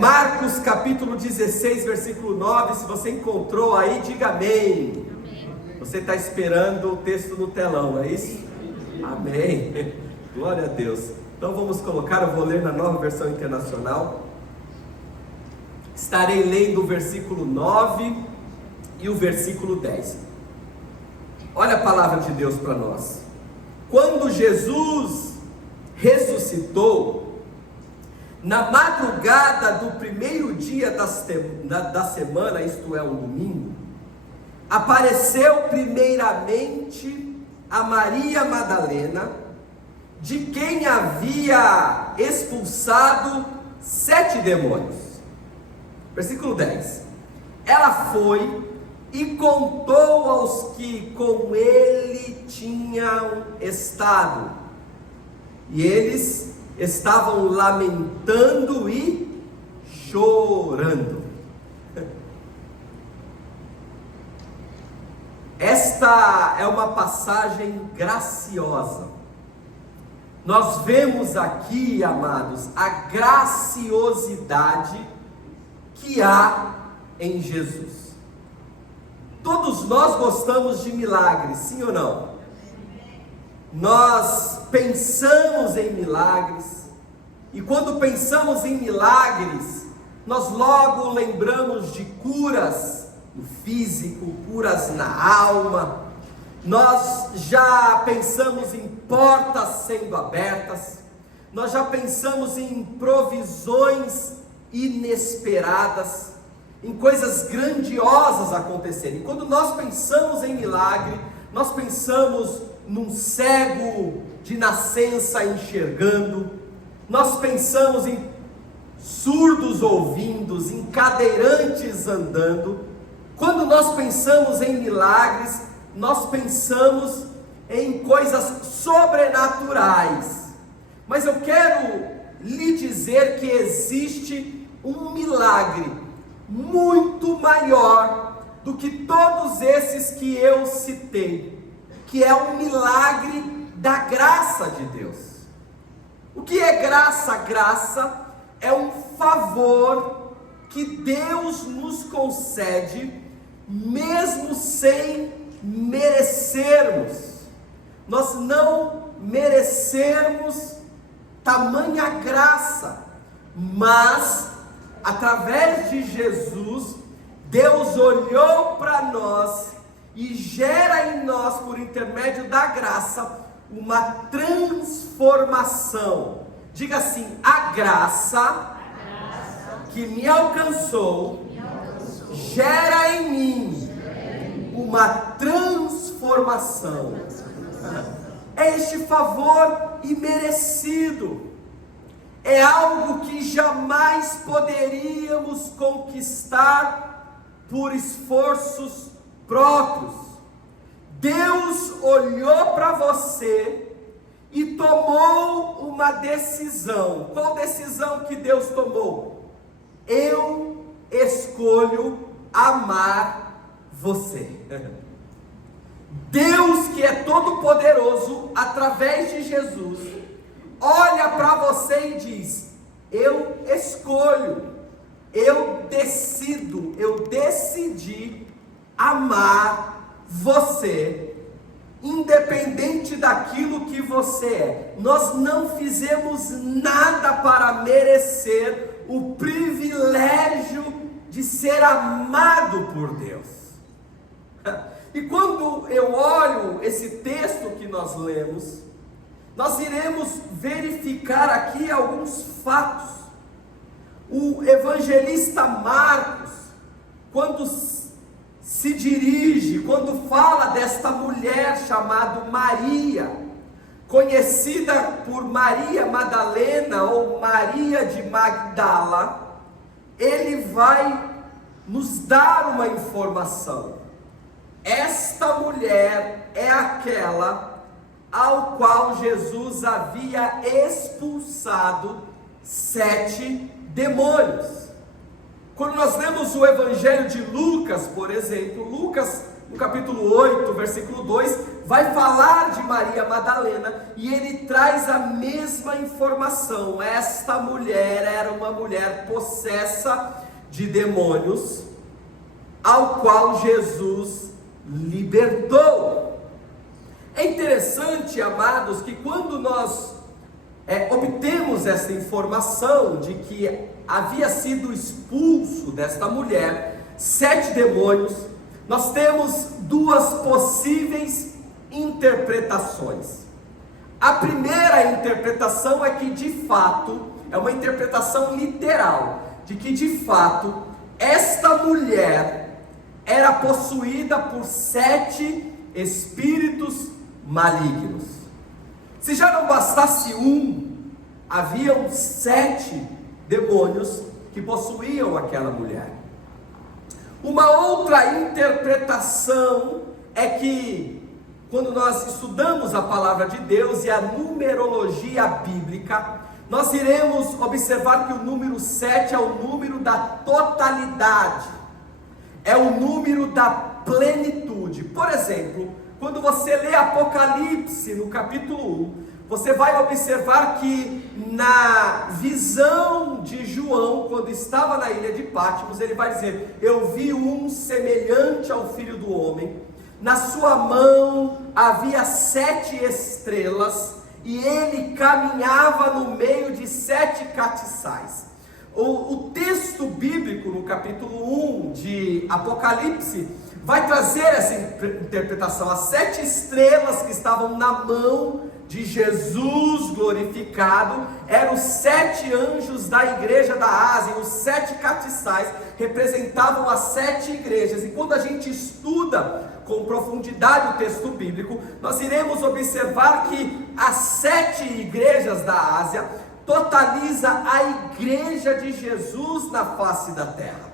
Marcos capítulo 16, versículo 9. Se você encontrou aí, diga amém. Você está esperando o texto no telão, não é isso? Amém. Glória a Deus. Então vamos colocar, eu vou ler na Nova Versão Internacional. Estarei lendo o versículo 9 e o versículo 10. Olha a palavra de Deus para nós. Quando Jesus ressuscitou, na madrugada do primeiro dia da semana, isto é, um domingo, apareceu primeiramente a Maria Madalena, de quem havia expulsado 7 demônios. Versículo 10. Ela foi e contou aos que com ele tinham estado, e eles estavam lamentando e chorando. Esta é uma passagem graciosa. Nós vemos aqui, amados, a graciosidade que há em Jesus. Todos nós gostamos de milagres, sim ou não? Nós pensamos em milagres, e quando pensamos em milagres, nós logo lembramos de curas no físico, curas na alma. Nós já pensamos em portas sendo abertas, nós já pensamos em provisões inesperadas, em coisas grandiosas acontecerem. Quando nós pensamos em milagre, nós pensamos num cego de nascença enxergando, nós pensamos em surdos ouvindo, em cadeirantes andando. Quando nós pensamos em milagres, nós pensamos em coisas sobrenaturais. Mas eu quero lhe dizer que existe um milagre muito maior do que todos esses que eu citei, que é o milagre da graça de Deus. O que é graça? Graça é um favor que Deus nos concede, mesmo sem merecermos. Nós não merecermos tamanha graça, mas através de Jesus, Deus olhou para nós e gera em nós, por intermédio da graça, uma transformação. Diga assim: a graça que me alcançou gera em mim uma transformação. É este favor imerecido, é algo que jamais poderíamos conquistar por esforços próprios. Deus olhou para você e tomou uma decisão. Qual decisão que Deus tomou? Eu escolho amar você. Deus, que é todo poderoso, através de Jesus, olha para você e diz: eu escolho, eu decido, eu decidi amar você, independente daquilo que você é. Nós não fizemos nada para merecer o privilégio de ser amado por Deus. E quando eu olho esse texto que nós lemos, nós iremos verificar aqui alguns fatos. O evangelista Marcos, quando se dirige, quando fala desta mulher chamada Maria, conhecida por Maria Madalena ou Maria de Magdala, ele vai nos dar uma informação. Esta mulher é aquela ao qual Jesus havia expulsado 7 demônios. Quando nós lemos o Evangelho de Lucas, por exemplo, Lucas no capítulo 8, versículo 2, vai falar de Maria Madalena, e ele traz a mesma informação. Esta mulher era uma mulher possessa de demônios, ao qual Jesus libertou. É interessante, amados, que quando nós obtemos essa informação de que havia sido expulso desta mulher 7 demônios, nós temos duas possíveis interpretações. A primeira interpretação é que de fato, é uma interpretação literal, de que de fato, esta mulher era possuída por 7 espíritos malignos. Se já não bastasse haviam 7 demônios que possuíam aquela mulher. Uma outra interpretação é que, quando nós estudamos a palavra de Deus e a numerologia bíblica, nós iremos observar que o número 7 é o número da totalidade, é o número da plenitude. Por exemplo, quando você lê Apocalipse no capítulo 1, você vai observar que na visão de João, quando estava na ilha de Patmos, ele vai dizer: eu vi um semelhante ao Filho do Homem, na sua mão havia 7 estrelas, e ele caminhava no meio de 7 castiçais. O texto bíblico no capítulo 1 de Apocalipse vai trazer essa interpretação. As 7 estrelas que estavam na mão de Jesus glorificado eram os 7 anjos da igreja da Ásia, e os 7 castiçais representavam as 7 igrejas. E quando a gente estuda com profundidade o texto bíblico, nós iremos observar que as 7 igrejas da Ásia totaliza a igreja de Jesus na face da terra.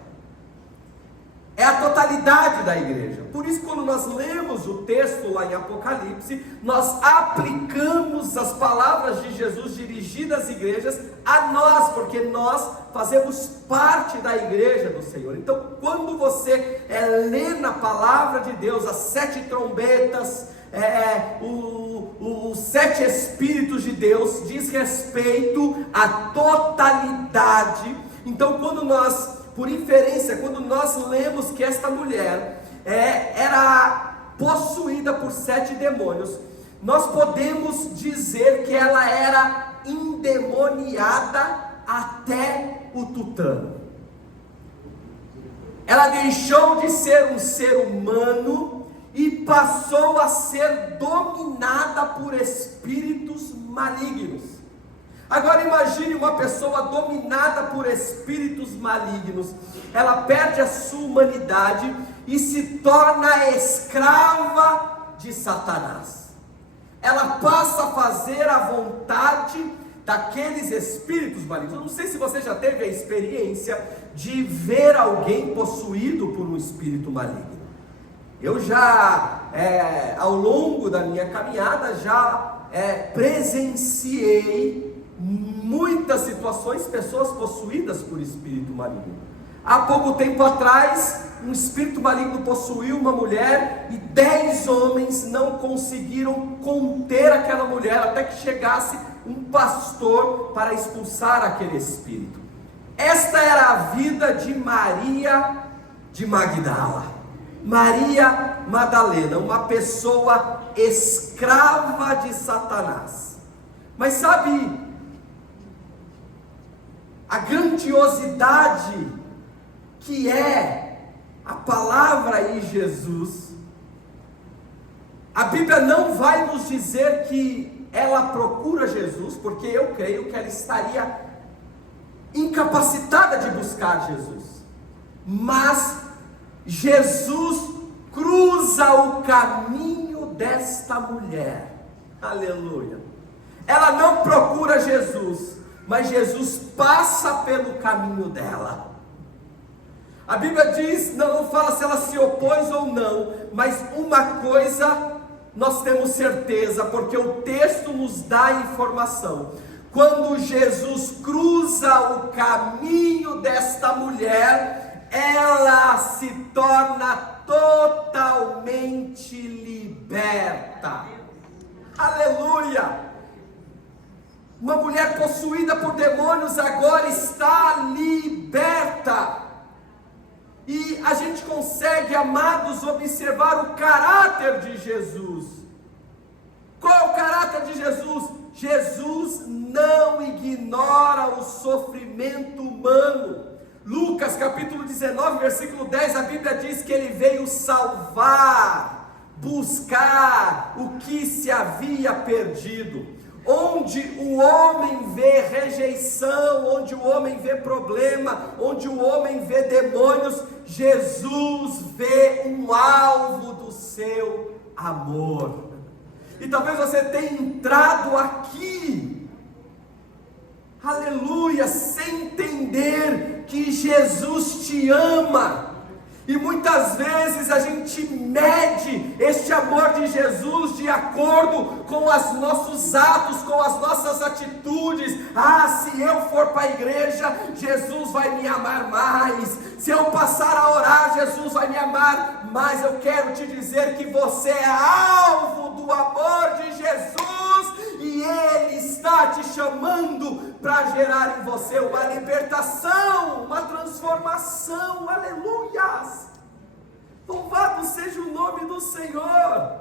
É a totalidade da igreja. Por isso, quando nós lemos o texto lá em Apocalipse, nós aplicamos as palavras de Jesus dirigidas às igrejas a nós, porque nós fazemos parte da igreja do Senhor. Então, quando você lê na palavra de Deus as 7 trombetas, os 7 Espíritos de Deus, diz respeito à totalidade. Então, quando nós, por inferência, quando nós lemos que esta mulher era possuída por 7 demônios, nós podemos dizer que ela era endemoniada até o tutano. Ela deixou de ser um ser humano e passou a ser dominada por espíritos malignos. Agora imagine uma pessoa dominada por espíritos malignos. Ela perde a sua humanidade e se torna escrava de Satanás. Ela passa a fazer a vontade daqueles espíritos malignos. Eu não sei se você já teve a experiência de ver alguém possuído por um espírito maligno. Eu já, ao longo da minha caminhada, já presenciei muitas situações, pessoas possuídas por espírito maligno. Há pouco tempo atrás, um espírito maligno possuiu uma mulher e 10 homens não conseguiram conter aquela mulher até que chegasse um pastor para expulsar aquele espírito. Esta era a vida de Maria de Magdala. Maria Madalena, uma pessoa escrava de Satanás. Mas sabe a grandiosidade que é a palavra em Jesus? A Bíblia não vai nos dizer que ela procura Jesus, porque eu creio que ela estaria incapacitada de buscar Jesus. Mas Jesus cruza o caminho desta mulher. Aleluia. Ela não procura Jesus, mas Jesus passa pelo caminho dela. A Bíblia diz, não fala se ela se opôs ou não, mas uma coisa nós temos certeza, porque o texto nos dá informação. Quando Jesus cruza o caminho desta mulher, ela se torna totalmente liberta. Aleluia! Uma mulher possuída por demônios agora está liberta. E a gente consegue, amados, observar o caráter de Jesus. Qual é o caráter de Jesus? Jesus não ignora o sofrimento humano. Lucas capítulo 19, versículo 10, a Bíblia diz que ele veio salvar, buscar o que se havia perdido. Onde o homem vê rejeição, onde o homem vê problema, onde o homem vê demônios, Jesus vê um alvo do seu amor. E talvez você tenha entrado aqui, aleluia, sem entender que Jesus te ama. E muitas vezes a gente mede este amor de Jesus de acordo com os nossos atos, com as nossas atitudes. Se eu for para a igreja, Jesus vai me amar mais. Se eu passar a orar, Jesus vai me amar mais. Eu quero te dizer que você é alvo do amor de Jesus, e Ele está te chamando para gerar em você uma libertação, uma transformação. Aleluias! Louvado seja o nome do Senhor.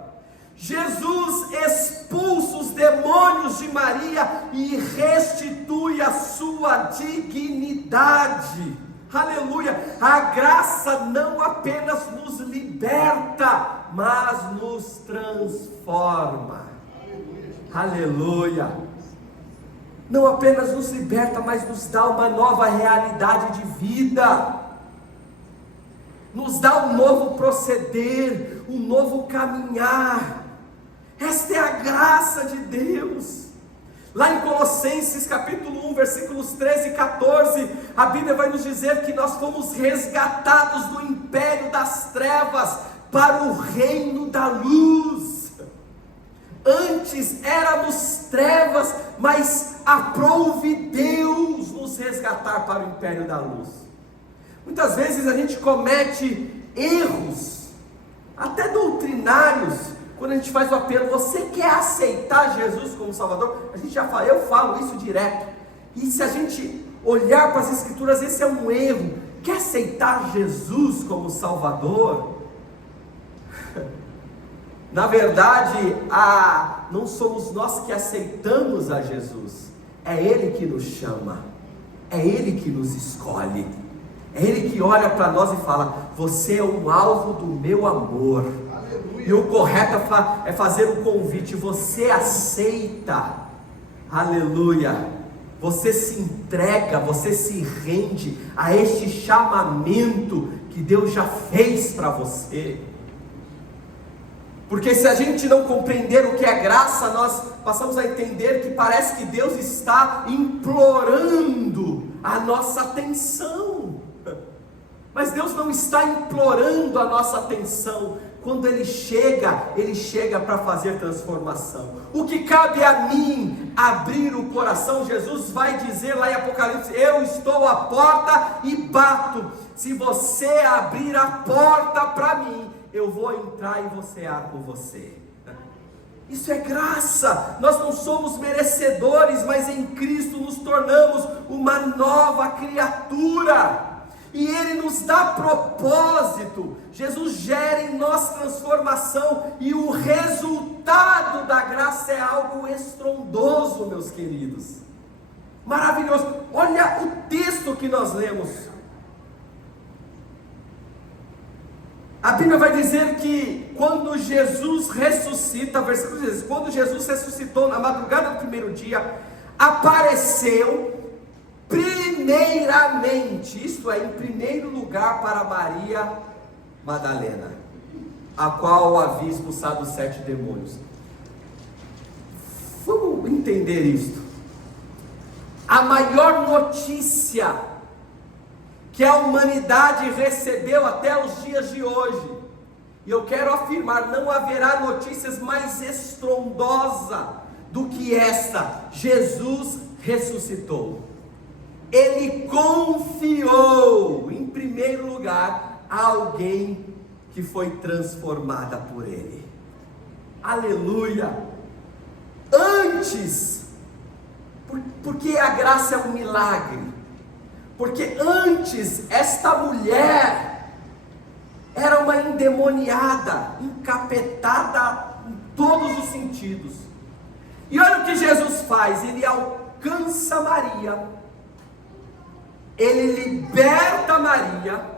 Jesus expulsa os demônios de Maria e restitui a sua dignidade. Aleluia! A graça não apenas nos liberta, mas nos transforma. Aleluia! Não apenas nos liberta, mas nos dá uma nova realidade de vida, nos dá um novo proceder, um novo caminhar. Esta é a graça de Deus. Lá em Colossenses capítulo 1, versículos 13 e 14, a Bíblia vai nos dizer que nós fomos resgatados do império das trevas para o reino da luz. Antes éramos trevas, mas aprouve Deus nos resgatar para o império da luz. Muitas vezes a gente comete erros, até doutrinários, quando a gente faz o apelo: você quer aceitar Jesus como Salvador? A gente já fala, eu falo isso direto. E se a gente olhar para as Escrituras, esse é um erro. Quer aceitar Jesus como Salvador? Na verdade, não somos nós que aceitamos a Jesus, é Ele que nos chama, é Ele que nos escolhe, é Ele que olha para nós e fala: você é um alvo do meu amor. Aleluia. E o correto é fazer um convite: você aceita, aleluia, você se entrega, você se rende a este chamamento que Deus já fez para você. Porque se a gente não compreender o que é graça, nós passamos a entender que parece que Deus está implorando a nossa atenção. Mas Deus não está implorando a nossa atenção. Quando Ele chega para fazer transformação. O que cabe a mim? Abrir o coração. Jesus vai dizer lá em Apocalipse: eu estou à porta e bato. Se você abrir a porta para mim, eu vou entrar e vou cear com você. Isso é graça. Nós não somos merecedores, mas em Cristo nos tornamos uma nova criatura. E Ele nos dá propósito. Jesus gera em nós transformação, e o resultado da graça é algo estrondoso, meus queridos. Maravilhoso. Olha o texto que nós lemos. A Bíblia vai dizer que quando Jesus ressuscita, versículo 16, quando Jesus ressuscitou na madrugada do primeiro dia, apareceu primeiramente, isto é, em primeiro lugar, para Maria Madalena, a qual havia expulsado os 7 demônios. Vamos entender isto. A maior notícia que a humanidade recebeu até os dias de hoje, e eu quero afirmar, não haverá notícias mais estrondosa do que esta: Jesus ressuscitou. Ele confiou, em primeiro lugar, a alguém que foi transformada por Ele. Aleluia! Antes, porque a graça é um milagre, porque antes esta mulher era uma endemoniada, encapetada em todos os sentidos. E olha o que Jesus faz, Ele alcança Maria, Ele liberta Maria,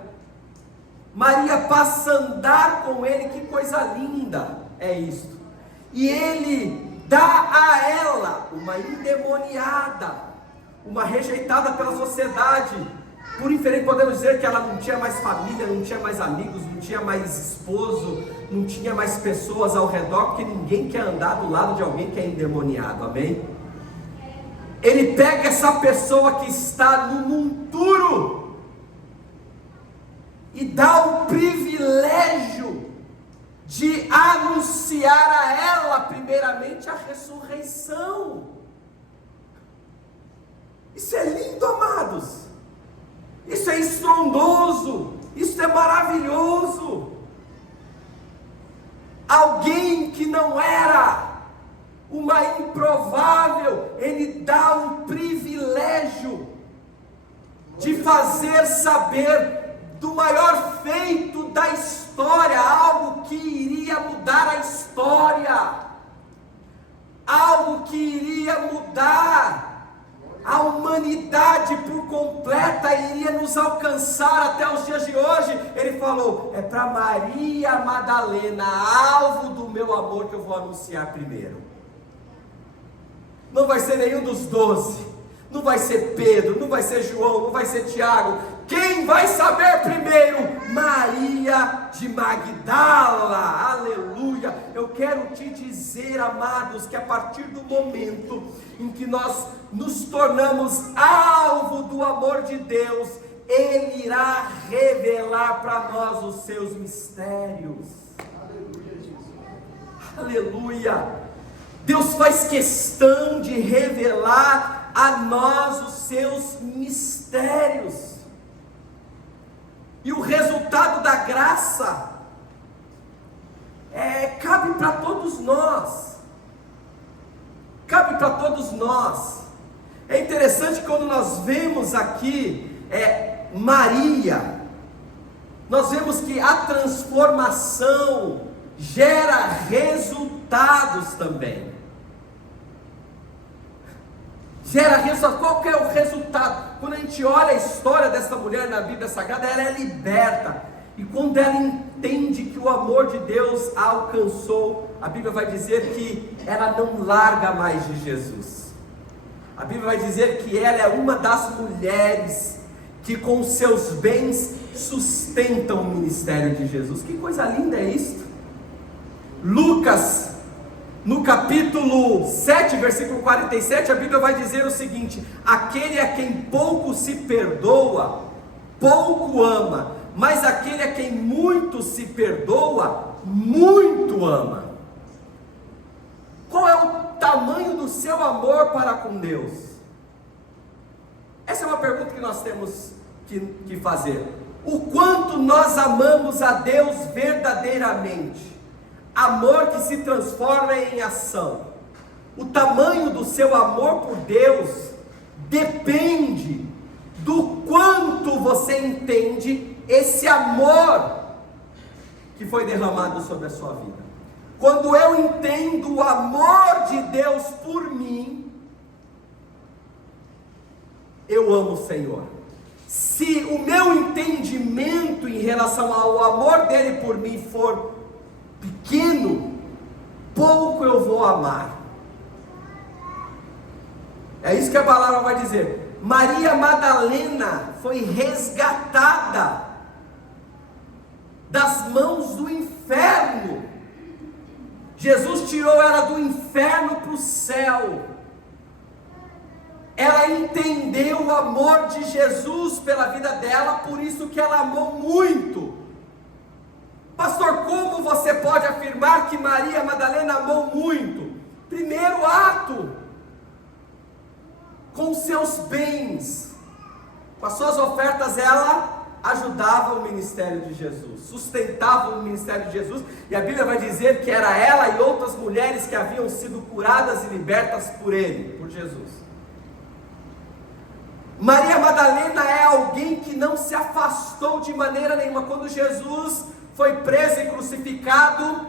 Maria passa a andar com Ele, que coisa linda é isto, e Ele dá a ela, uma endemoniada, uma rejeitada pela sociedade, por inferir podemos dizer que ela não tinha mais família, não tinha mais amigos, não tinha mais esposo, não tinha mais pessoas ao redor, porque ninguém quer andar do lado de alguém que é endemoniado, amém? Ele pega essa pessoa que está no monturo e dá o privilégio de anunciar a ela, primeiramente, a ressurreição. Isso é lindo, amados. Isso é estrondoso, isso é maravilhoso. Alguém que não era uma improvável, Ele dá o privilégio de fazer saber do maior feito da história, algo que iria mudar a história, algo que iria mudar a humanidade por completa, iria nos alcançar até os dias de hoje. Ele falou, é para Maria Madalena, alvo do meu amor, que eu vou anunciar primeiro. Não vai ser nenhum dos 12, não vai ser Pedro, não vai ser João, não vai ser Tiago. Quem vai saber primeiro? Maria de Magdala, aleluia. Eu quero te dizer, amados, que a partir do momento em que nós nos tornamos alvo do amor de Deus, Ele irá revelar para nós os seus mistérios. Aleluia, Jesus. Aleluia. Deus faz questão de revelar a nós os seus mistérios. E o resultado da graça cabe para todos nós. Cabe para todos nós. É interessante quando nós vemos aqui Maria, nós vemos que a transformação gera resultados também. Gera resultado. Qual que é o resultado? Quando a gente olha a história dessa mulher na Bíblia Sagrada, ela é liberta, e quando ela entende que o amor de Deus a alcançou, a Bíblia vai dizer que ela não larga mais de Jesus. A Bíblia vai dizer que ela é uma das mulheres que com seus bens sustentam o ministério de Jesus. Que coisa linda é isso! Lucas, no capítulo 7, versículo 47, a Bíblia vai dizer o seguinte: aquele a quem pouco se perdoa, pouco ama, mas aquele a quem muito se perdoa, muito ama. Qual é o tamanho do seu amor para com Deus? Essa é uma pergunta que nós temos que fazer. O quanto nós amamos a Deus verdadeiramente? Amor que se transforma em ação. O tamanho do seu amor por Deus depende do quanto você entende esse amor que foi derramado sobre a sua vida. Quando eu entendo o amor de Deus por mim, eu amo o Senhor. Se o meu entendimento em relação ao amor dele por mim for pequeno, pouco eu vou amar. É isso que a palavra vai dizer. Maria Madalena foi resgatada das mãos do inferno. Jesus tirou ela do inferno para o céu. Ela entendeu o amor de Jesus pela vida dela, por isso que ela amou muito. Pastor, como você pode afirmar que Maria Madalena amou muito? Primeiro ato, com seus bens, com as suas ofertas, ela ajudava o ministério de Jesus, sustentava o ministério de Jesus, e a Bíblia vai dizer que era ela e outras mulheres que haviam sido curadas e libertas por ele, por Jesus. Maria Madalena é alguém que não se afastou de maneira nenhuma. Quando Jesus foi preso e crucificado,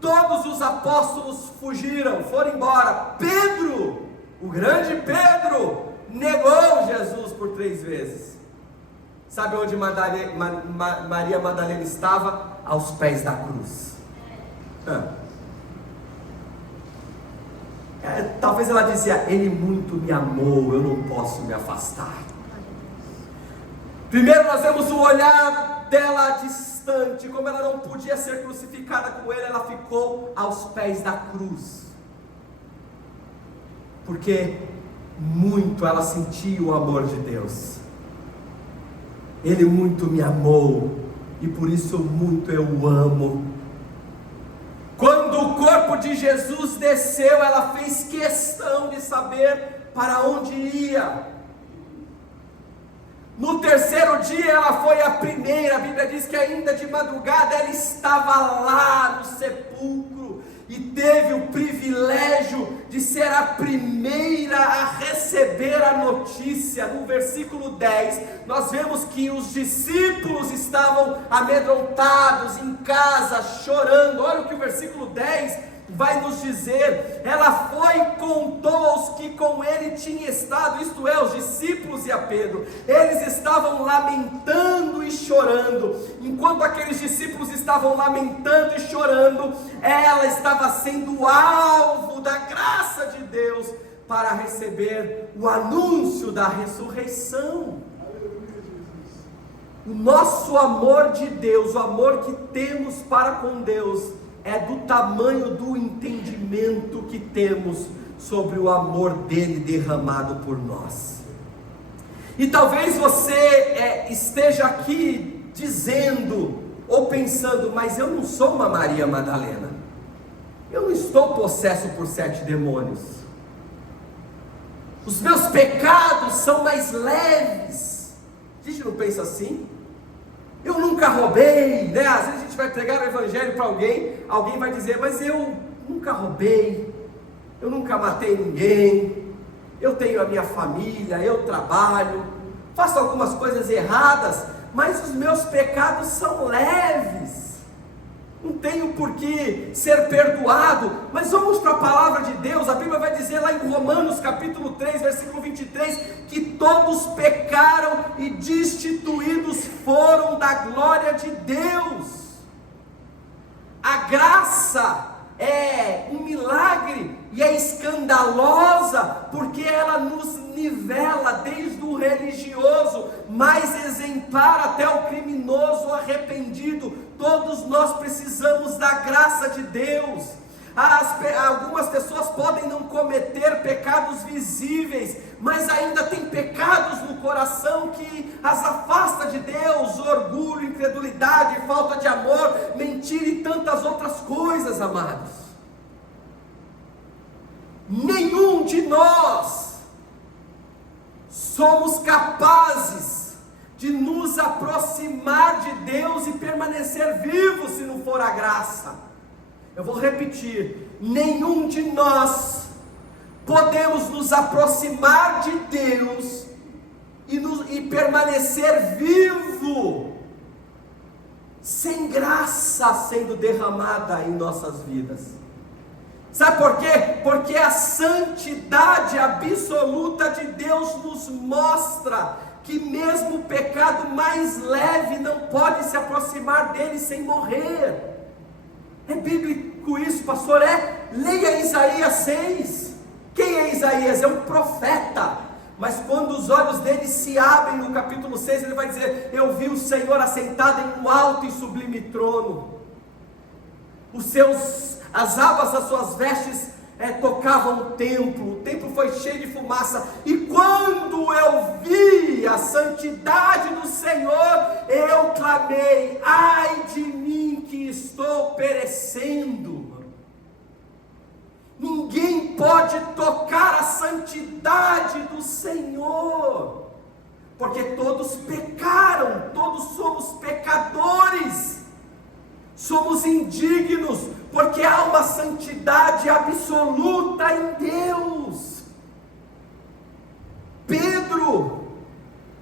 todos os apóstolos fugiram, foram embora. Pedro, o grande Pedro, negou Jesus por 3 vezes. Sabe onde Maria Madalena estava? Aos pés da cruz. Talvez ela dizia: ele muito me amou, eu não posso me afastar. Primeiro nós vemos o olhar dela distante, como ela não podia ser crucificada com ele, ela ficou aos pés da cruz, porque muito ela sentia o amor de Deus. Ele muito me amou, e por isso muito eu o amo. Quando o corpo de Jesus desceu, ela fez questão de saber para onde ia. No 3º dia ela foi a primeira. A Bíblia diz que ainda de madrugada ela estava lá no sepulcro e teve o privilégio de ser a primeira a receber a notícia. No versículo 10 nós vemos que os discípulos estavam amedrontados em casa, chorando. Olha o que o versículo 10 vai nos dizer. Ela foi e contou aos que com ele tinham estado, isto é, os discípulos e a Pedro. Eles estavam lamentando e chorando. Enquanto aqueles discípulos estavam lamentando e chorando, ela estava sendo alvo da graça de Deus para receber o anúncio da ressurreição. O nosso amor de Deus, o amor que temos para com Deus, é do tamanho do entendimento que temos sobre o amor dele derramado por nós. E talvez você esteja aqui dizendo ou pensando: mas eu não sou uma Maria Madalena, eu não estou possesso por 7 demônios, os meus pecados são mais leves. A gente não pensa assim? Eu nunca roubei, né? Às vezes a gente vai pregar o evangelho para alguém vai dizer: mas eu nunca roubei, eu nunca matei ninguém, eu tenho a minha família, eu trabalho, faço algumas coisas erradas, mas os meus pecados são leves, não tenho por que ser perdoado. Mas vamos para a palavra de Deus. A Bíblia vai dizer lá em Romanos capítulo 3, versículo 23, que todos pecaram e destituídos foram da glória de Deus. A graça é um milagre e é escandalosa, porque ela nos nivela desde o religioso mais exemplar até o criminoso arrependido. Todos nós precisamos da graça de Deus. Algumas pessoas podem não cometer pecados visíveis, mas ainda tem pecados no coração que as afasta de Deus: orgulho, incredulidade, falta de amor, mentira e tantas outras coisas, amados. Nenhum de nós somos capazes de nos aproximar de Deus e permanecer vivos se não for a graça. Eu vou repetir: nenhum de nós podemos nos aproximar de Deus e permanecer vivo sem graça sendo derramada em nossas vidas. Sabe por quê? Porque a santidade absoluta de Deus nos mostra que mesmo o pecado mais leve não pode se aproximar dele sem morrer. É bíblico isso, pastor? Leia Isaías 6. Quem é Isaías? É um profeta. Mas quando os olhos dele se abrem no capítulo 6, ele vai dizer: eu vi o Senhor assentado em um alto e sublime trono. As abas das suas vestes tocavam o templo foi cheio de fumaça. E quando eu vi a santidade do Senhor, eu clamei: ai de mim que estou perecendo. Ninguém pode tocar a santidade do Senhor, porque todos pecaram, todos somos pecadores, somos indignos, porque há uma santidade absoluta em Deus. Pedro,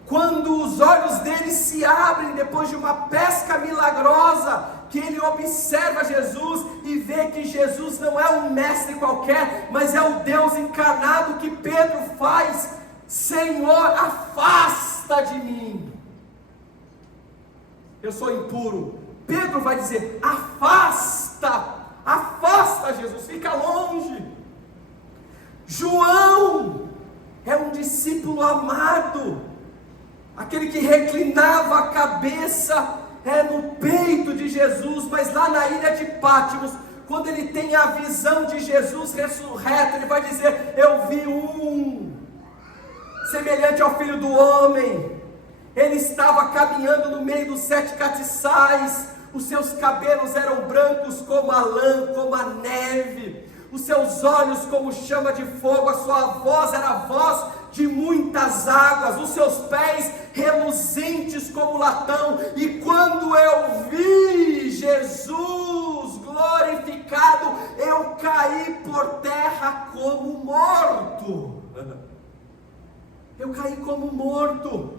quando os olhos dele se abrem depois de uma pesca milagrosa, que ele observa Jesus e vê que Jesus não é um mestre qualquer, mas é o Deus encarnado, que Pedro faz: Senhor, afasta de mim, eu sou impuro. Pedro vai dizer: afasta, afasta, Jesus, fica longe. João é um discípulo amado, aquele que reclinava a cabeça no peito de Jesus, mas lá na ilha de Pátimos, quando ele tem a visão de Jesus ressurreto, ele vai dizer: eu vi um semelhante ao Filho do Homem. Ele estava caminhando no meio dos 7 catiçais, os seus cabelos eram brancos como a lã, como a neve, os seus olhos como chama de fogo, a sua voz era a voz de muitas águas, os seus pés reluzentes como latão. E quando eu vi Jesus glorificado, eu caí por terra como morto. Eu caí como morto,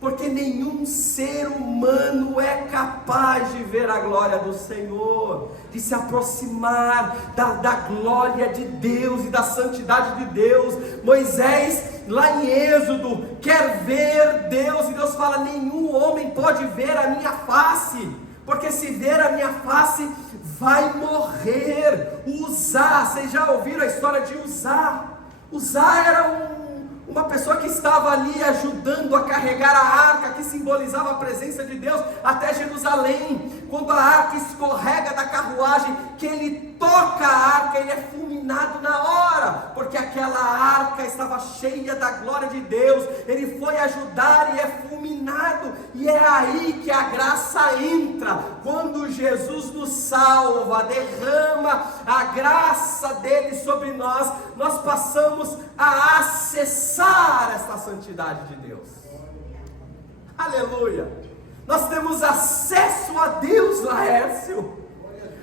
porque nenhum ser humano é capaz de ver a glória do Senhor, de se aproximar da glória de Deus e da santidade de Deus. Moisés, lá em Êxodo, quer ver Deus, e Deus fala: nenhum homem pode ver a minha face, porque se ver a minha face, vai morrer. Uzá, vocês já ouviram a história de Uzá? Uzá era uma pessoa que estava ali ajudando a carregar a arca, que simbolizava a presença de Deus, até Jerusalém. Quando a arca escorrega da carruagem, que ele toca a arca, ele é fulminado na hora, porque aquela arca estava cheia da glória de Deus. Ele foi ajudar e é fulminado, e é aí que a graça entra. Quando Jesus nos salva, derrama a graça dele sobre nós, nós passamos a acessar essa santidade de Deus. Aleluia! Nós temos acesso a Deus, Laércio.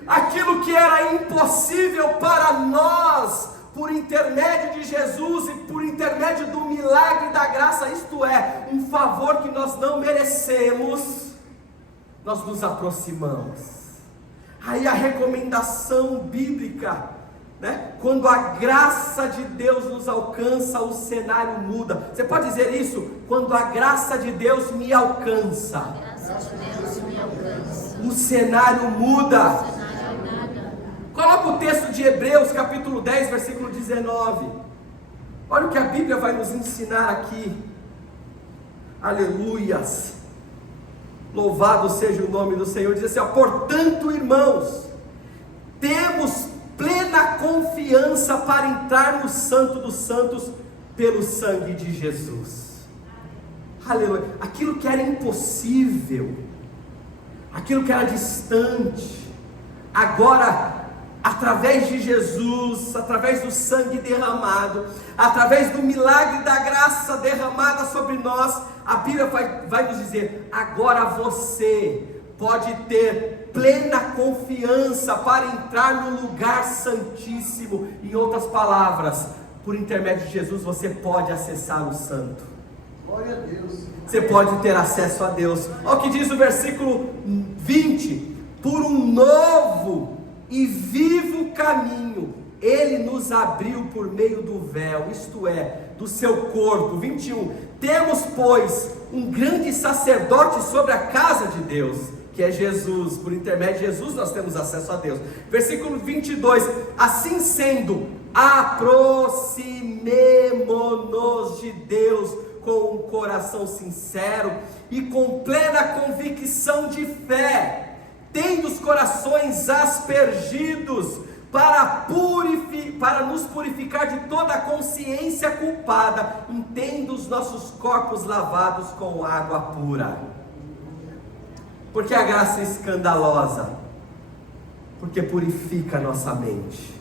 Aquilo que era impossível para nós, por intermédio de Jesus e por intermédio do milagre da graça, isto é, um favor que nós não merecemos, nós nos aproximamos. Aí a recomendação bíblica, quando a graça de Deus nos alcança, o cenário muda. Você pode dizer isso? Quando a graça de Deus me alcança, o cenário muda. Coloca o texto de Hebreus capítulo 10, versículo 19. Olha o que a Bíblia vai nos ensinar aqui. Aleluias, louvado seja o nome do Senhor. Diz assim: portanto, irmãos, temos plena confiança para entrar no Santo dos Santos pelo sangue de Jesus. Aleluia. Aquilo que era impossível, aquilo que era distante, agora, através de Jesus, através do sangue derramado, através do milagre da graça derramada sobre nós, a Bíblia vai nos dizer: agora você pode ter plena confiança para entrar no lugar santíssimo. Em outras palavras, por intermédio de Jesus, você pode acessar o santo. Glória a Deus. Você pode ter acesso a Deus. Olha o que diz o versículo 20: por um novo e vivo caminho, Ele nos abriu por meio do véu, isto é, do seu corpo. 21, temos, pois, um grande sacerdote sobre a casa de Deus, que é Jesus. Por intermédio de Jesus nós temos acesso a Deus. Versículo 22, assim sendo, aproximemo-nos de Deus com um coração sincero e com plena convicção de fé, tendo os corações aspergidos para nos purificar de toda a consciência culpada, tendo os nossos corpos lavados com água pura. Porque a graça é escandalosa, porque purifica a nossa mente.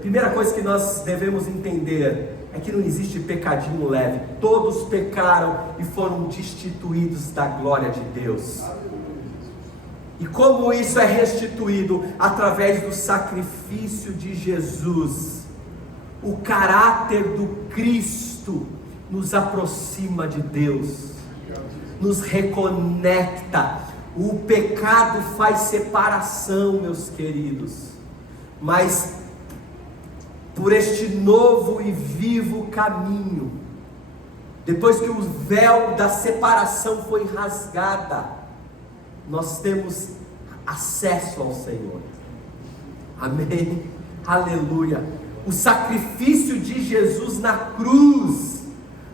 Primeira coisa que nós devemos entender é que não existe pecadinho leve. Todos pecaram e foram destituídos da glória de Deus. E como isso é restituído? Através do sacrifício de Jesus. O caráter do Cristo nos aproxima de Deus, nos reconecta. O pecado faz separação, meus queridos, mas por este novo e vivo caminho, depois que o véu da separação foi rasgada, nós temos acesso ao Senhor. Amém? Aleluia. O sacrifício de Jesus na cruz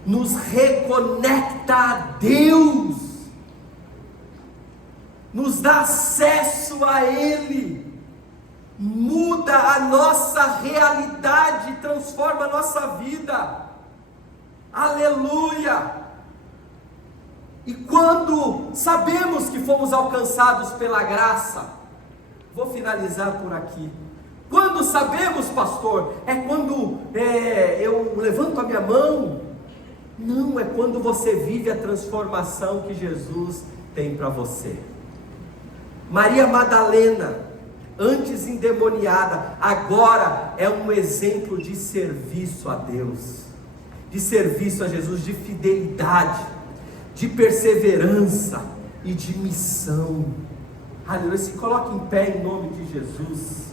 nos reconecta a Deus, nos dá acesso a Ele, muda a nossa realidade, transforma a nossa vida. Aleluia! E quando sabemos que fomos alcançados pela graça, vou finalizar por aqui. Quando sabemos, pastor, é quando eu levanto a minha mão? Não, é quando você vive a transformação que Jesus tem para você. Maria Madalena, antes endemoniada, agora é um exemplo de serviço a Deus, de serviço a Jesus, de fidelidade, de perseverança e de missão. Aleluia. Se coloque em pé em nome de Jesus.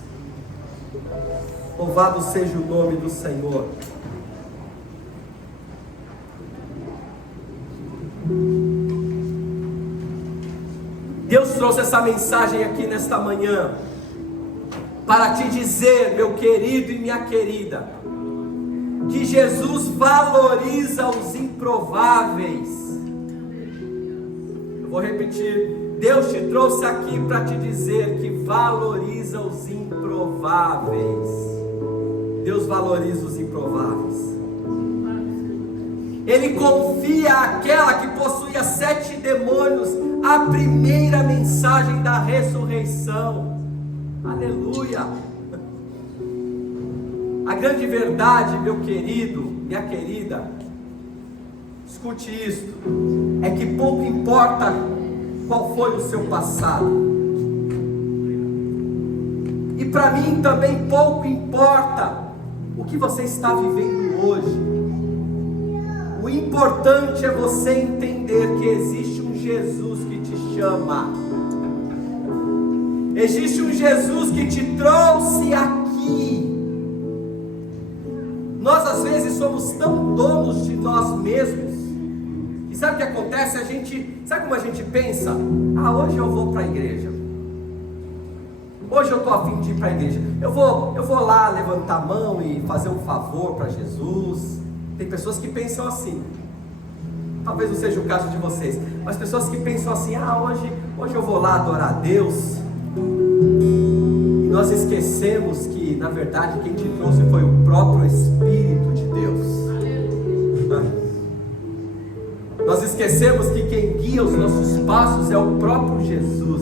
Louvado seja o nome do Senhor. Deus trouxe essa mensagem aqui nesta manhã para te dizer, meu querido e minha querida, que Jesus valoriza os improváveis. Eu vou repetir. Deus te trouxe aqui para te dizer que valoriza os improváveis. Deus valoriza os improváveis. Ele confia àquela que possuía 7 demônios a primeira mensagem da ressurreição. Aleluia! A grande verdade, meu querido, minha querida, escute isto, é que pouco importa qual foi o seu passado, e para mim também pouco importa o que você está vivendo hoje. O importante é você entender que existe um Jesus que te chama, existe um Jesus que te trouxe aqui. Nós às vezes somos tão donos de nós mesmos, e sabe o que acontece? Sabe como a gente pensa? Hoje eu vou para a igreja, hoje eu estou a fim de ir para a igreja, eu vou lá levantar a mão e fazer um favor para Jesus. Tem pessoas que pensam assim, talvez não seja o caso de vocês, mas pessoas que pensam assim, hoje eu vou lá adorar a Deus, e nós esquecemos que na verdade quem te trouxe foi o próprio Espírito de Deus. Nós esquecemos que quem guia os nossos passos é o próprio Jesus.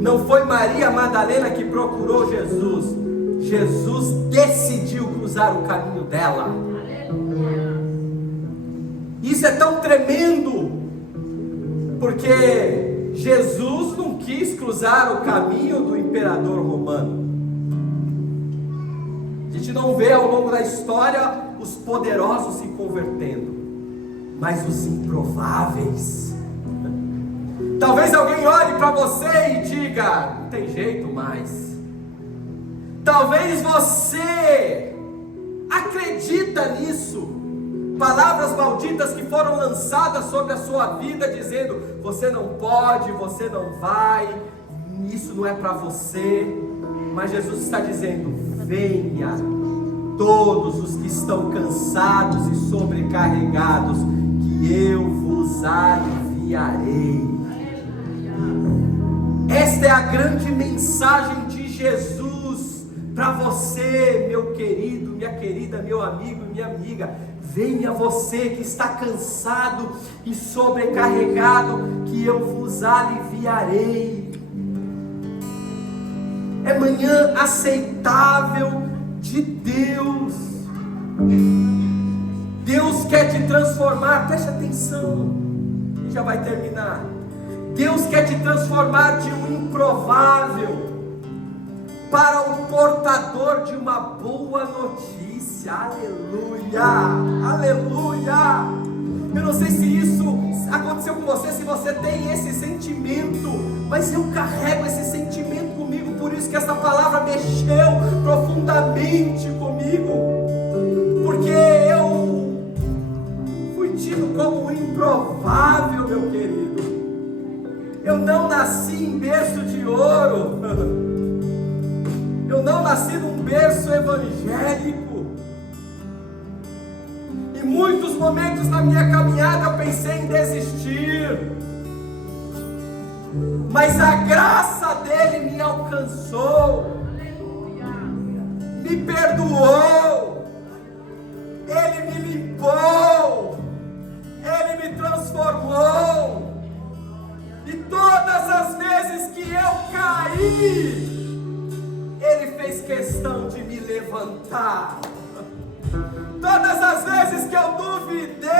Não foi Maria Madalena que procurou Jesus, Jesus decidiu cruzar o caminho dela. Isso é tão tremendo, porque Jesus não quis cruzar o caminho do imperador romano. A gente não vê ao longo da história os poderosos se convertendo, mas os improváveis. Talvez alguém olhe para você e diga, não tem jeito mais. Talvez você acredita nisso, palavras malditas que foram lançadas sobre a sua vida, dizendo, você não pode, você não vai, isso não é para você. Mas Jesus está dizendo, venha todos os que estão cansados e sobrecarregados, que eu vos aliviarei. Esta é a grande mensagem de Jesus para você, meu querido, minha querida, meu amigo, minha amiga. Venha você que está cansado e sobrecarregado, que eu vos aliviarei. É manhã aceitável de Deus. Deus quer te transformar, preste atenção, e já vai terminar. Deus quer te transformar de um improvável para o portador de uma boa notícia. Aleluia, aleluia. Eu não sei se isso aconteceu com você, se você tem esse sentimento, mas eu carrego esse sentimento comigo, por isso que essa palavra mexeu profundamente comigo, porque eu fui tido como improvável, meu querido. Eu não nasci em berço de ouro, eu não nasci num berço evangélico. Em muitos momentos na minha caminhada eu pensei em desistir, mas a graça dele me alcançou, me perdoou, ele me limpou, ele me transformou. E todas as vezes que eu caí, ele fez questão de me levantar. Todas as vezes que eu duvidei,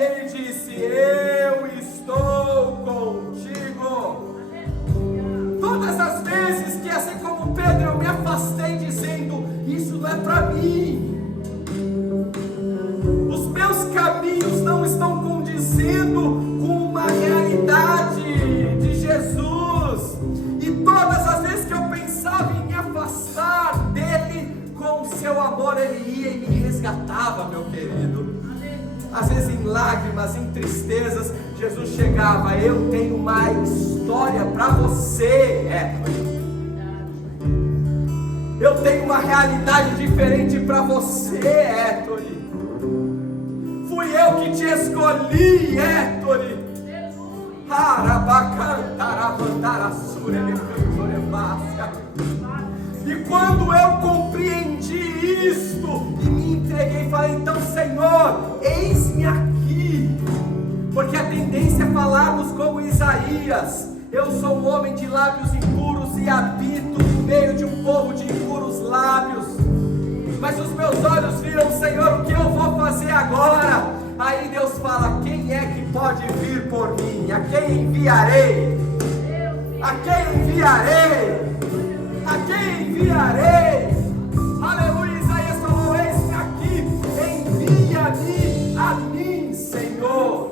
ele disse: eu estou contigo. Todas as vezes que, assim como Pedro, eu me afastei dizendo: isso não é para mim, os meus caminhos não estão condizendo com uma realidade de Jesus. E todas as vezes que eu pensava em me afastar dele, com o seu amor ele ia e me resgatava, meu querido. Às vezes em lágrimas, em tristezas, Jesus chegava: eu tenho uma história para você, eu tenho uma realidade diferente para você, Héctori. Fui eu que te escolhi, Héctori. E quando eu compreendi isto e me entreguei, falei: então, Senhor, eis-me aqui. Porque a tendência é falarmos como Isaías: eu sou um homem de lábios impuros e habito no meio de um povo de impuros lábios. Mas os meus olhos viram: Senhor, o que eu vou fazer agora? Aí Deus fala: quem é que pode vir por mim? A quem enviarei? A quem enviarei? A quem enviarei? Aleluia. Isaías falou: eis-me aqui, envia-me a mim, Senhor.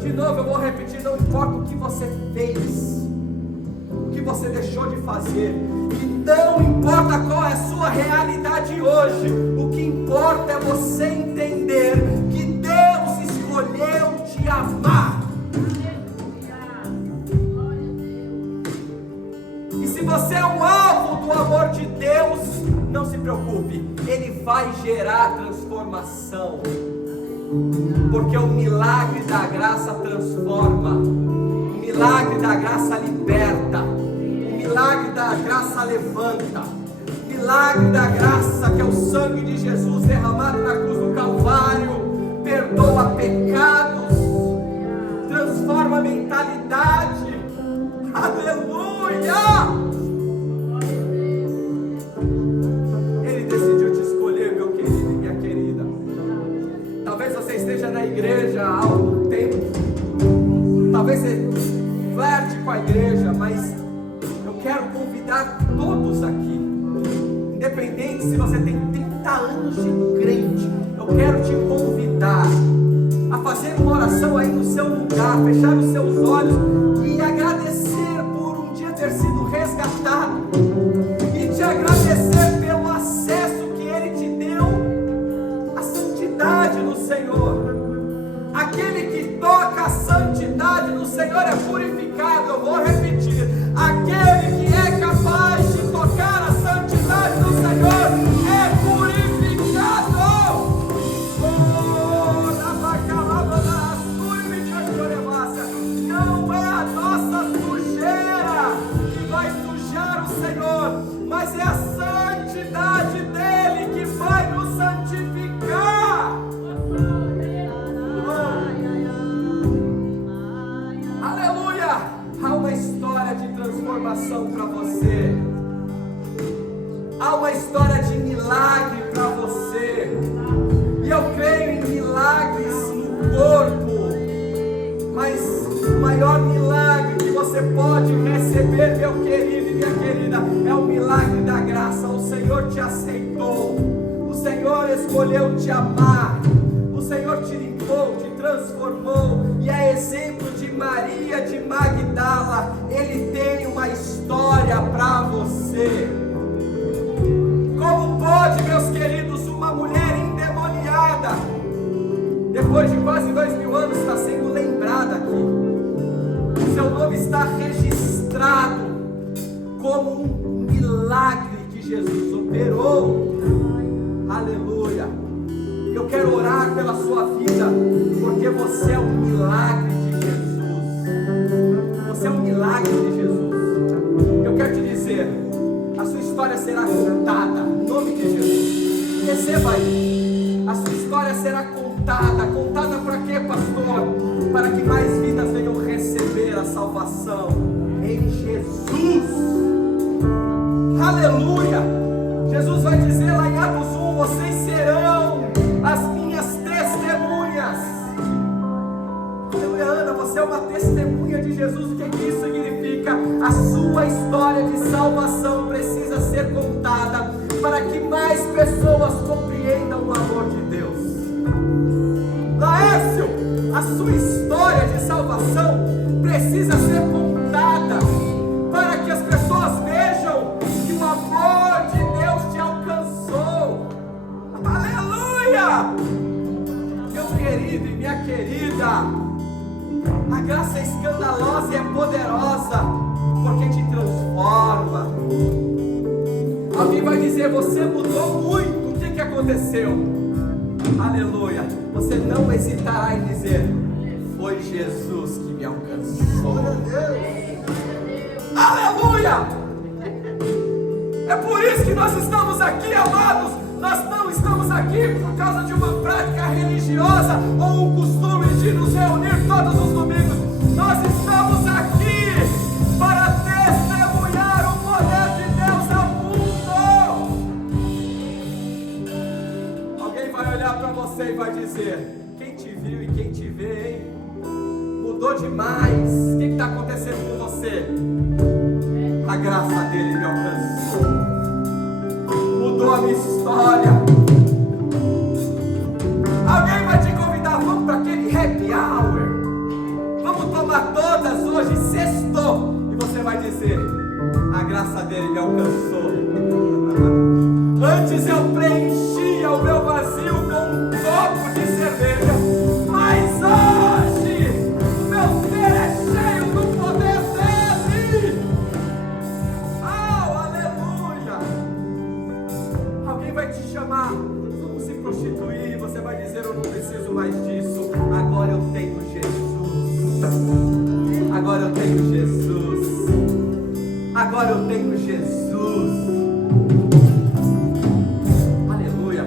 De novo eu vou repetir: não importa o que você fez, o que você deixou de fazer, e não importa qual é a sua realidade hoje, o que importa é você entender que Deus escolheu te amar. E se você é um alvo do amor de Deus, não se preocupe, Ele vai gerar transformação, porque o milagre da graça transforma, o milagre da graça liberta, o milagre da graça levanta, o milagre da graça, que é o sangue de Jesus derramado na cruz do Calvário, perdoa pecados, transforma a mentalidade. Aleluia! Ele decidiu te escolher, meu querido e minha querida. Talvez você esteja na igreja há algum tempo, talvez você flerte com a igreja, mas eu quero convidar todos aqui, independente se você tem 30 anos de crente, eu quero te convidar a fazer uma oração aí no seu lugar, fechar os seus olhos e agradecer por um dia ter sido resgatado, e te agradecer pelo acesso que Ele te deu à santidade no Senhor. Aquele que toca a santidade no Senhor é purificado. Eu vou repetir: aquele que é capaz de tocar a santidade do Senhor é purificado. Não é a nossa sujeira que vai sujar o Senhor, mas é a santidade dele que vai nos santificar. Aleluia! Há uma história receber, meu querido e minha querida, é o milagre da graça. O Senhor te aceitou, o Senhor escolheu te amar, o Senhor te limpou, te transformou, e é exemplo de Maria de Magdala. Ele tem uma história para você. Como pode, meus queridos, uma mulher endemoniada, depois de quase 2000 anos, está sendo lembrada aqui? Seu nome está registrado como um milagre que Jesus operou. Aleluia. Eu quero orar pela sua vida, porque você é um milagre de Jesus. Você é um milagre de Jesus. Eu quero te dizer, a sua história será contada, em nome de Jesus. Receba aí. A sua história será contada. Contada para quê, pastor? Para que mais vidas venham receber a salvação em Jesus. Aleluia. Jesus vai dizer lá em Atos 1: vocês serão as minhas testemunhas. Aleluia. Ana, você é uma testemunha de Jesus. O que isso significa? A sua história de salvação precisa ser contada para que mais pessoas compreendam o amor de Deus. Laércio, a sua história de salvação precisa ser contada para que as pessoas vejam que o amor de Deus te alcançou. Aleluia! Meu querido e minha querida, a graça é escandalosa e é poderosa, porque te transforma. Alguém vai dizer: você mudou muito. O que aconteceu? Aleluia. Você não hesitará em dizer: foi Jesus que me alcançou. Aleluia. É por isso que nós estamos aqui, amados. Nós não estamos aqui por causa de uma prática religiosa ou um costume de nos reunir todos os domingos. Nós estamos aqui para testemunhar o poder de Deus ao mundo. Alguém vai olhar para você e vai dizer: quem te viu e quem te vê, hein? Mudou demais. O que está acontecendo com você? A graça dele me alcançou. Mudou a minha história. Alguém vai te convidar: vamos para aquele happy hour, vamos tomar todas hoje, sextou. E você vai dizer: a graça dele me alcançou. Antes eu preenchia o meu vazio com um copo de cerveja, mas hoje o meu ser é cheio do poder dele. Aleluia. Alguém vai te chamar: vamos se prostituir. Você vai dizer: eu não preciso mais disso. Agora eu tenho Jesus. Agora eu tenho Jesus. Agora eu tenho Jesus. Aleluia.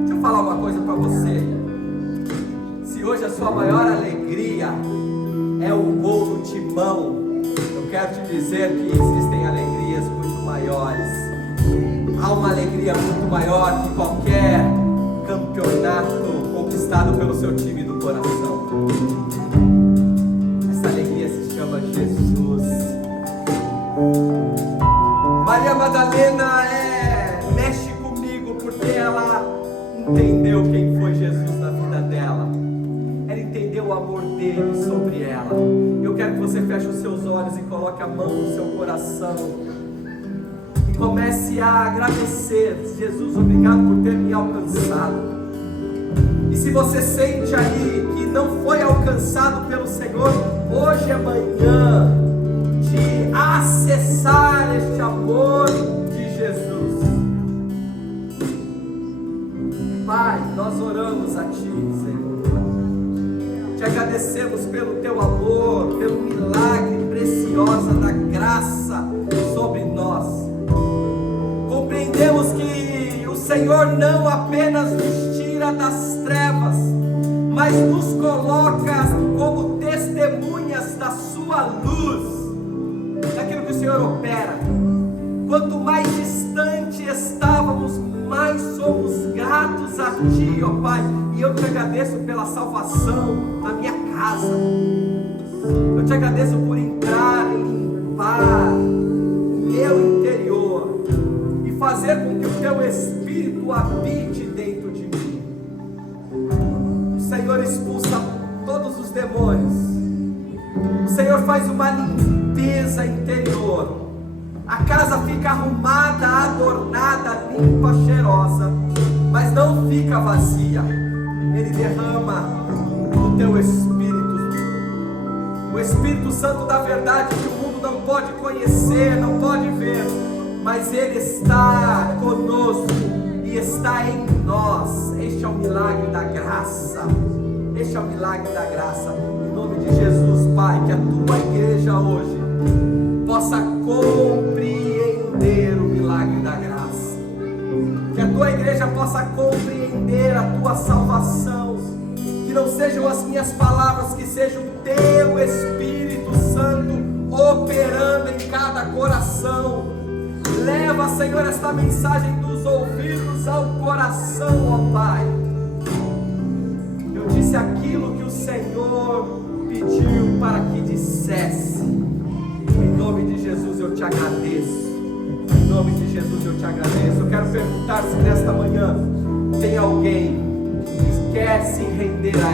Deixa eu falar uma coisa para você. Se hoje a sua maior alegria é o gol no timão, eu quero te dizer que existem alegrias muito maiores. Há uma alegria muito maior que qualquer campeonato conquistado pelo seu time do coração. Essa alegria se chama Jesus. Maria Madalena mexe comigo porque ela entendeu quem foi Jesus na vida dela. Ela entendeu o amor dele sobre ela. Eu quero que você feche os seus olhos e coloque a mão no seu coração. Comece a agradecer: Jesus, obrigado por ter me alcançado. E se você sente aí que não foi alcançado pelo Senhor, hoje é manhã de acessar este amor de Jesus. Pai, nós oramos a Ti, Senhor. Te agradecemos pelo Teu amor, pelo milagre precioso da graça sobre nós. Compreendemos que o Senhor não apenas nos tira das trevas, mas nos coloca como testemunhas da Sua luz, daquilo que o Senhor opera. Quanto mais distante estávamos, mais somos gratos a Ti, ó Pai. E eu te agradeço pela salvação na minha casa. Eu te agradeço por entrar e limpar transformar o meu interior e fazer com que o teu Espírito habite dentro de mim. O Senhor expulsa todos os demônios. O Senhor faz uma limpeza interior. A casa fica arrumada, adornada, limpa, cheirosa, mas não fica vazia. Ele derrama o teu Espírito, o Espírito Santo da verdade, que o mundo não pode conhecer, não pode ver, mas Ele está conosco e está em nós. Este é o milagre da graça. Este é o milagre da graça. Em nome de Jesus, Pai, que a tua igreja hoje possa compreender o milagre da graça, que a tua igreja possa compreender a tua salvação, que não sejam as minhas palavras, que seja o teu Espírito Santo operando em cada coração. Leva, Senhor, esta mensagem dos ouvidos ao coração, ó Pai. Eu disse aquilo que o Senhor pediu para que dissesse. Em nome de Jesus eu te agradeço. Em nome de Jesus eu te agradeço. Eu quero perguntar se nesta manhã tem alguém que quer se render a